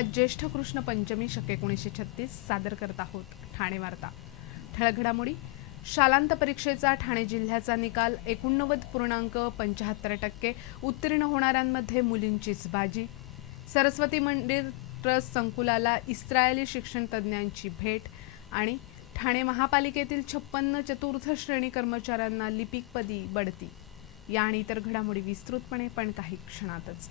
आज ज्येष्ठ कृष्ण पंचमी शक एकोणीसशे छत्तीस सादर करत आहोत. ठाणे वार्ता. ठळक घडामोडी. शालांत परीक्षेचा ठाणे जिल्ह्याचा निकाल एकोणनव्वद पूर्णांक पंच्याहत्तर टक्के. उत्तीर्ण होणाऱ्यांमध्ये मुलींचीच बाजी. सरस्वती मंदिर ट्रस्ट संकुलाला इस्रायली शिक्षण तज्ज्ञांची भेट आणि ठाणे महापालिकेतील छप्पन्न चतुर्थ श्रेणी कर्मचाऱ्यांना लिपिकपदी बढती. या आणि इतर घडामोडी विस्तृतपणे पण काही क्षणातच.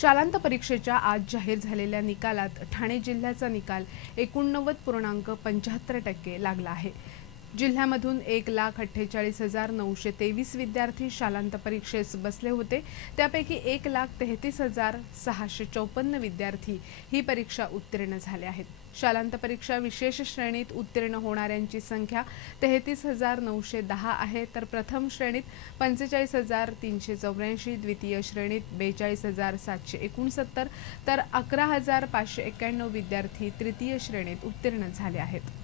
शालांत परीक्षेच्या आज जाहीर झालेल्या निकालात ठाणे जिल्ह्याचा निकाल एकोणनव्वद पूर्णांक पंच्याहत्तर टक्के लागला आहे. जिल्ह्यामधून एक लाख अठ्ठेचाळीस हजार नऊशे तेवीस विद्यार्थी शालांत परीक्षेस बसले होते. त्यापैकी एक लाख तेहतीस हजार सहाशे चौपन्न विद्यार्थी ही परीक्षा उत्तीर्ण झाले आहेत. शालांत परीक्षा विशेष श्रेणीत उत्तीर्ण होणाऱ्यांची संख्या तेहतीस हजार नऊशे दहा आहे. तर प्रथम श्रेणीत पंचेचाळीस हजार तीनशे चौऱ्याऐंशी द्वितीय श्रेणीत बेचाळीस हजार सातशे एकोणसत्तर तर अकरा हजार पाचशे एक्क्याण्णव विद्यार्थी तृतीय श्रेणीत उत्तीर्ण झाले आहेत.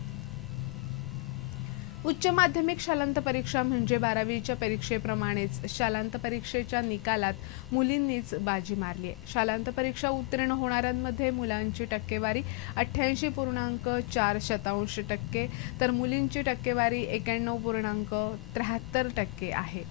उच्च माध्यमिक शालांत परीक्षा म्हणजे बारावीच्या परीक्षेप्रमाणेच शालांत परीक्षेच्या निकालात मुलींनीच बाजी मारली आहे. शालांत परीक्षा उत्तीर्ण होणाऱ्यांमध्ये मुलांची टक्केवारी अठ्ठ्याऐंशी पूर्णांक चार शतांश टक्के तर मुलींची टक्केवारी एक्याण्णव पूर्णांक त्र्याहत्तर टक्के आहे.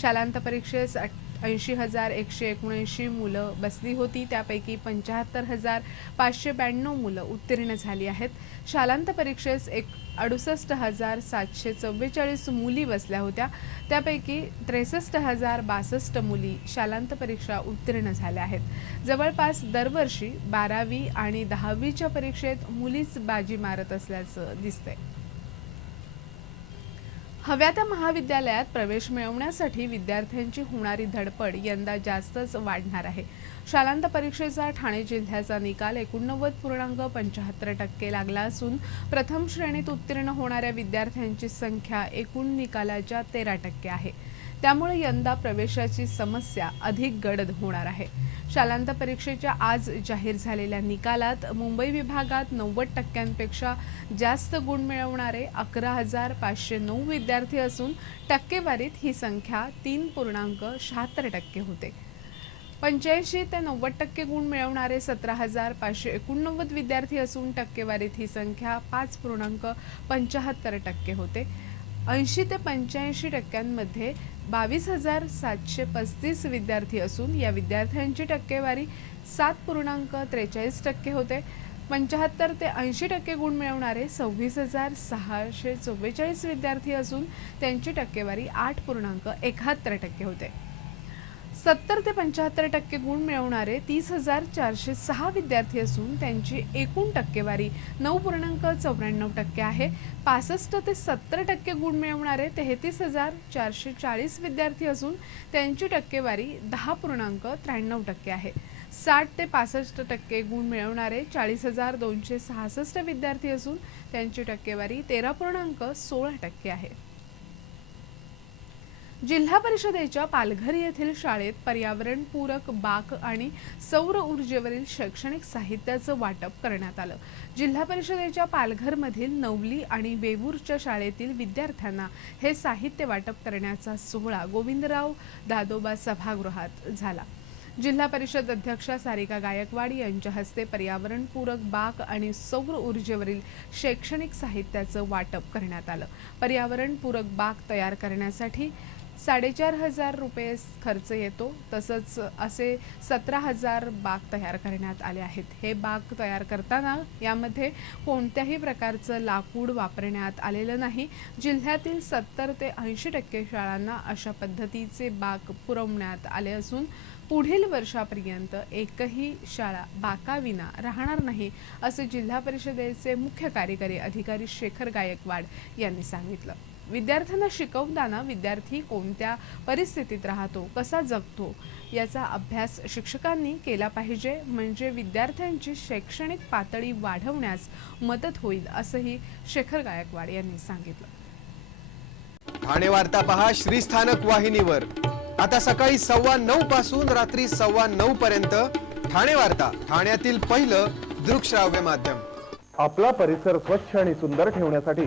शालांत परीक्षेस ऐंशी हजार एकशे एकोणऐंशी मुलं बसली होती त्यापैकी पंच्याहत्तर हजार पाचशे ब्याण्णव मुलं उत्तीर्ण झाली आहेत. शालांत परीक्षेस एक अडुसष्ट हजार सातशे चव्वेचाळीस मुली बसल्या होत्या. त्यापैकी त्रेसष्ट हजार बासष्ट मुली शालांत परीक्षा उत्तीर्ण झाल्या आहेत. जवळपास दरवर्षी बारावी आणि दहावीच्या परीक्षेत मुलीच बाजी मारत असल्याचं दिसतंय. हव्या त्या महाविद्यालयात प्रवेश मिळवण्यासाठी विद्यार्थ्यांची होणारी धडपड यंदा जास्तच वाढणार आहे. शालांत परीक्षेचा ठाणे जिल्ह्याचा निकाल एकोणनव्वद पूर्णांक पंच्याहत्तर टक्के लागला असून प्रथम श्रेणीत उत्तीर्ण होणाऱ्या विद्यार्थ्यांची संख्या एकूण निकालाच्या तेरा टक्के आहे. त्यामुळे यंदा प्रवेशाची समस्या अधिक गडद होणार आहे. शालांत परीक्षेच्या आज जाहीर झालेल्या निकालात मुंबई विभागात नव्वद टक्क्यांपेक्षा जास्त गुण मिळवणारे अकरा हजार पाचशे नऊ विद्यार्थी असून टक्केवारीत ही संख्या तीन पूर्णांक शहात्तर टक्के होते. पंच्याऐंशी ते नव्वद टक्के गुण मिळवणारे सतरा हजार पाचशे एकोणनव्वद विद्यार्थी असून टक्केवारीत ही संख्या पाच पूर्णांक पंच्याहत्तर टक्के होते. ऐंशी ते पंच्याऐंशी टक्क्यांमध्ये बावीस हजार सातशे पस्तीस विद्यार्थी असून या विद्यार्थ्यांची टक्केवारी सात पूर्णांक त्रेचाळीस टक्के होते. पंच्याहत्तर ते ऐंशी टक्के गुण मिळवणारे सव्वीस हजार सहाशे चव्वेचाळीस विद्यार्थी असून त्यांची टक्केवारी आठ पूर्णांक एकाहत्तर टक्के होते. सत्तर ते पंच्याहत्तर टक्के गुण मिळवणारे तीस हजार चारशे सहा विद्यार्थी असून त्यांची एकूण टक्केवारी नऊ पूर्णांक चौऱ्याण्णव टक्के आहे. पासष्ट ते सत्तर टक्के गुण मिळवणारे तेहतीस हजार चारशे चाळीस विद्यार्थी असून त्यांची टक्केवारी दहा पूर्णांक त्र्याण्णव टक्के आहे. साठ ते पासष्ट टक्के गुण मिळवणारे चाळीस हजार दोनशे सहासष्ट विद्यार्थी असून त्यांची टक्केवारी तेरा पूर्णांक सोळा टक्के आहे. जिल्हा परिषदेच्या पालघर येथील शाळेत पर्यावरणपूरक बाक आणि सौर ऊर्जेवरील शैक्षणिक साहित्याचं वाटप करण्यात आलं. जिल्हा परिषदेच्या पालघरमधील नवली आणि वेवूरच्या शाळेतील विद्यार्थ्यांना हे साहित्य वाटप करण्याचा सोहळा गोविंदराव दादोबा सभागृहात झाला. जिल्हा परिषद अध्यक्षा सारिका गायकवाड यांच्या हस्ते पर्यावरणपूरक बाक आणि सौर ऊर्जेवरील शैक्षणिक साहित्याचं वाटप करण्यात आलं. पर्यावरणपूरक बाक तयार करण्यासाठी साडेचार हजार रुपये खर्च येतो. तसंच असे सतरा हजार बाग तयार करण्यात आले आहेत. हे बाग तयार करताना यामध्ये कोणत्याही प्रकारचं लाकूड वापरण्यात आलेलं नाही. जिल्ह्यातील सत्तर ते ऐंशी टक्के शाळांना अशा पद्धतीचे बाग पुरवण्यात आले असून पुढील वर्षापर्यंत एकही शाळा बाकाविना राहणार नाही असे जिल्हा परिषदेचे मुख्य कार्यकारी अधिकारी शेखर गायकवाड यांनी सांगितलं. विद्यार्थ्यांना शिकवताना विद्यार्थी कोणत्या परिस्थितीत राहतो कसा जगतो याचा अभ्यास शिक्षकांनी केला पाहिजे. म्हणजे विद्यार्थ्यांची शैक्षणिक पातळी वाढवण्यास मदत होईल असंही शेखर गायकवाड यांनी सांगितलं. ठाणे वार्ता पहा श्रीस्थानक वाहिनीवर. आता सकाळी सव्वा नऊ पासून रात्री सव्वा नऊ पर्यंत ठाणे वार्ता ठाण्यातील पहिलं दृकश्राव्य माध्यम. आपला परिसर स्वच्छ आणि सुंदर ठेवण्यासाठी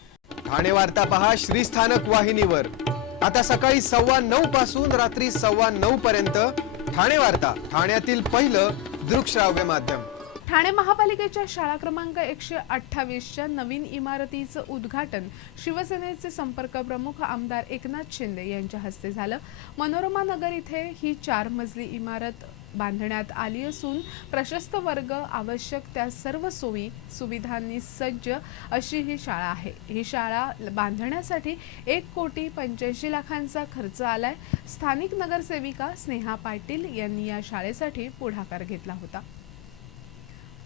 ठाणे वार्ता पहा श्रीस्थानक वाहिनीवर. आता सकाळी सव्वा नऊ पासून रात्री सव्वा नऊ पर्यंत ठाणे वार्ता ठाण्यातील पहिलं दृकश्राव्य माध्यम. ठाणे महापालिकेच्या शाळा क्रमांक एकशे अठ्ठावीसच्या नवीन इमारतीचं उद्घाटन शिवसेनेचे संपर्क प्रमुख आमदार एकनाथ शिंदे यांच्या हस्ते झालं. मनोरमा नगर इथे ही चार मजली इमारत बांधण्यात आली असून प्रशस्त वर्ग आवश्यक त्या सर्व सोयी सुविधांनी सज्ज अशी ही शाळा आहे. ही शाळा बांधण्यासाठी एक कोटी पंच्याऐंशी लाखांचा खर्च आलाय. स्थानिक नगरसेविका स्नेहा पाटील यांनी या शाळेसाठी पुढाकार घेतला होता.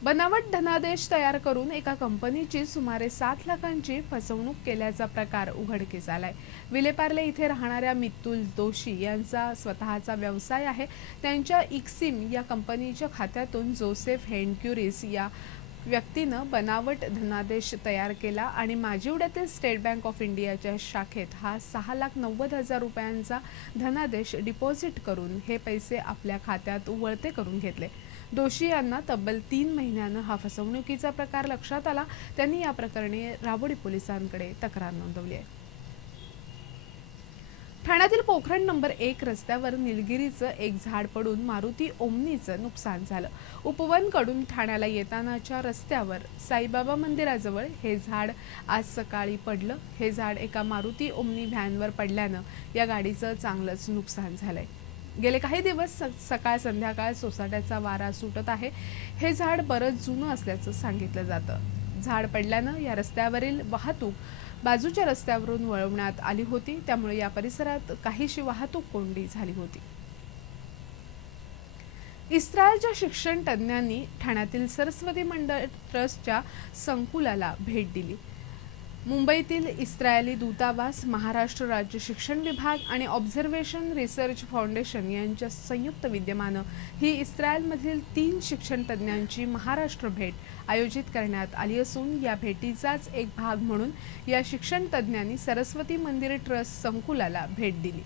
बनावट धनादेश तयार करून एका कंपनीची सुमारे सात लाखांची फसवणूक केल्याचा प्रकार उघडकीस आलाय. विलेपार्ले इथे राहणाऱ्या मित्तुल दोशी यांचा स्वतःचा व्यवसाय आहे. त्यांच्या इक्सिम या कंपनीच्या खात्यातून जोसेफ हेंडक्युरिस या व्यक्तीनं बनावट धनादेश तयार केला आणि माजिवड्यातील स्टेट बँक ऑफ इंडियाच्या शाखेत हा सहा लाख नव्वद हजार रुपयांचा धनादेश डिपॉझिट करून हे पैसे आपल्या खात्यात वळते करून घेतले. दोषी यांना तब्बल तीन महिन्यानं हा फसवणुकीचा प्रकार लक्षात आला. त्यांनी या प्रकरणी राबोडी पोलिसांकडे तक्रार नोंदवली आहे. ठाण्यातील पोखरण नंबर एक रस्त्यावर निलगिरीचं एक झाड पडून मारुती ओमनीचं नुकसान झालं. उपवनकडून ठाण्याला येतानाच्या रस्त्यावर साईबाबा मंदिराजवळ हे झाड आज सकाळी पडलं. हे झाड एका मारुती ओमनी व्हॅनवर पडल्यानं या गाडीचं चांगलंच नुकसान झालंय. गेले काही दिवस स- सकाळ संध्याकाळ सोसाट्याचा वारा सुटत आहे. हे झाड बरंच जुनं असल्याचं सांगितलं जातं. झाड पडल्यानं या रस्त्यावरील वाहतूक बाजूच्या रस्त्यावरून वळवण्यात आली होती. त्यामुळे या परिसरात काहीशी वाहतूक कोंडी झाली होती. इस्रायलच्या शिक्षण तज्ज्ञांनी ठाण्यातील सरस्वती मंडळ ट्रस्टच्या संकुलाला भेट दिली. मुंबईतील इस्रायली दूतावास महाराष्ट्र राज्य शिक्षण विभाग आणि ऑब्झर्वेशन रिसर्च फाउंडेशन यांच्या संयुक्त विद्यमानं ही इस्रायलमधील तीन शिक्षण तज्ज्ञांची महाराष्ट्र भेट आयोजित करण्यात आली असून या भेटीचाच एक भाग म्हणून या शिक्षण तज्ज्ञांनी सरस्वती मंदिर ट्रस्ट संकुलाला भेट दिली.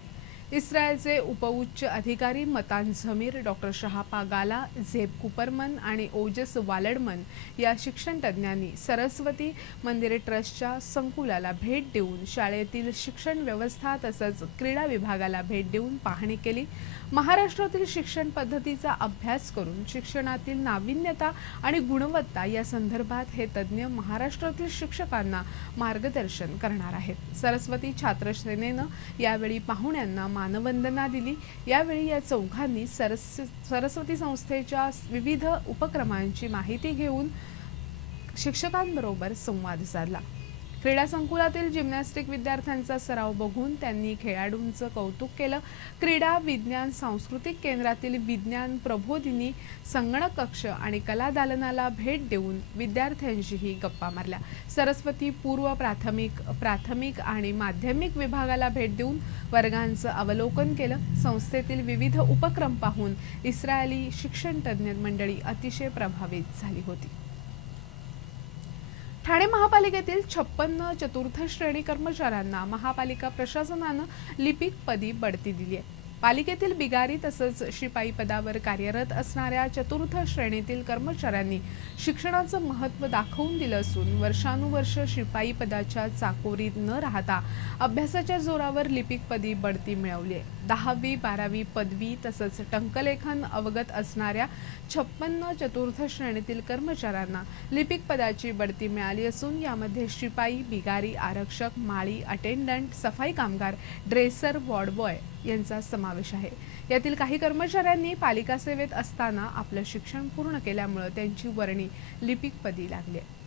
इस्रायलचे उपउच्च अधिकारी मतान झमीर डॉक्टर शहापा गाला झेब कुपरमन आणि ओजस वालडमन या शिक्षणतज्ज्ञांनी सरस्वती मंदिरे ट्रस्टच्या संकुलाला भेट देऊन शाळेतील शिक्षण व्यवस्था तसंच क्रीडा विभागाला भेट देऊन पाहणी केली. महाराष्ट्रातील शिक्षण पद्धतीचा अभ्यास करून शिक्षणातील नाविन्यता आणि गुणवत्ता या संदर्भात हे तज्ज्ञ महाराष्ट्रातील शिक्षकांना मार्गदर्शन करणार आहेत. सरस्वती छात्र सेनेनं यावेळी पाहुण्यांना मानवंदना दिली. यावेळी या चौघांनी सरस सरस्वती संस्थेच्या विविध उपक्रमांची माहिती घेऊन शिक्षकांबरोबर संवाद साधला. क्रीडा संकुलातील जिम्नॅस्टिक विद्यार्थ्यांचा सराव बघून त्यांनी खेळाडूंचं कौतुक केलं. क्रीडा विज्ञान सांस्कृतिक केंद्रातील विज्ञान प्रबोधिनी संगणक कक्ष आणि कला दालनाला भेट देऊन विद्यार्थ्यांशीही गप्पा मारल्या. सरस्वती पूर्व प्राथमिक प्राथमिक आणि माध्यमिक विभागाला भेट देऊन वर्गांचं अवलोकन केलं. संस्थेतील विविध उपक्रम पाहून इस्रायली शिक्षण तज्ज्ञ मंडळी अतिशय प्रभावित झाली होती. ठाणे महापालिकेतील छप्पन्न चतुर्थ श्रेणी कर्मचाऱ्यांना महापालिका प्रशासनानं लिपिक पदी बढती दिली आहे. पालिकेतील बिगारी तसंच शिपाई पदावर कार्यरत असणाऱ्या चतुर्थ श्रेणीतील कर्मचाऱ्यांनी शिक्षणाचं महत्त्व दाखवून दिलं असून वर्षानुवर्ष शिपाई पदाच्या चाकोरीत न राहता अभ्यासाच्या जोरावर लिपिक पदी बढती मिळवली आहे. दहावी बारावी पदवी तसंच टंकलेखन अवगत असणाऱ्या छप्पन्न चतुर्थ श्रेणीतील कर्मचाऱ्यांना लिपिक पदाची बढती मिळाली असून यामध्ये शिपाई बिगारी आरक्षक माळी अटेंडंट सफाई कामगार ड्रेसर वॉर्डबॉय यांचा समावेश आहे. यातील काही कर्मचाऱ्यांनी पालिका सेवेत असताना आपलं शिक्षण पूर्ण केल्यामुळे त्यांची वर्णी लिपिक पदी लागली आहे.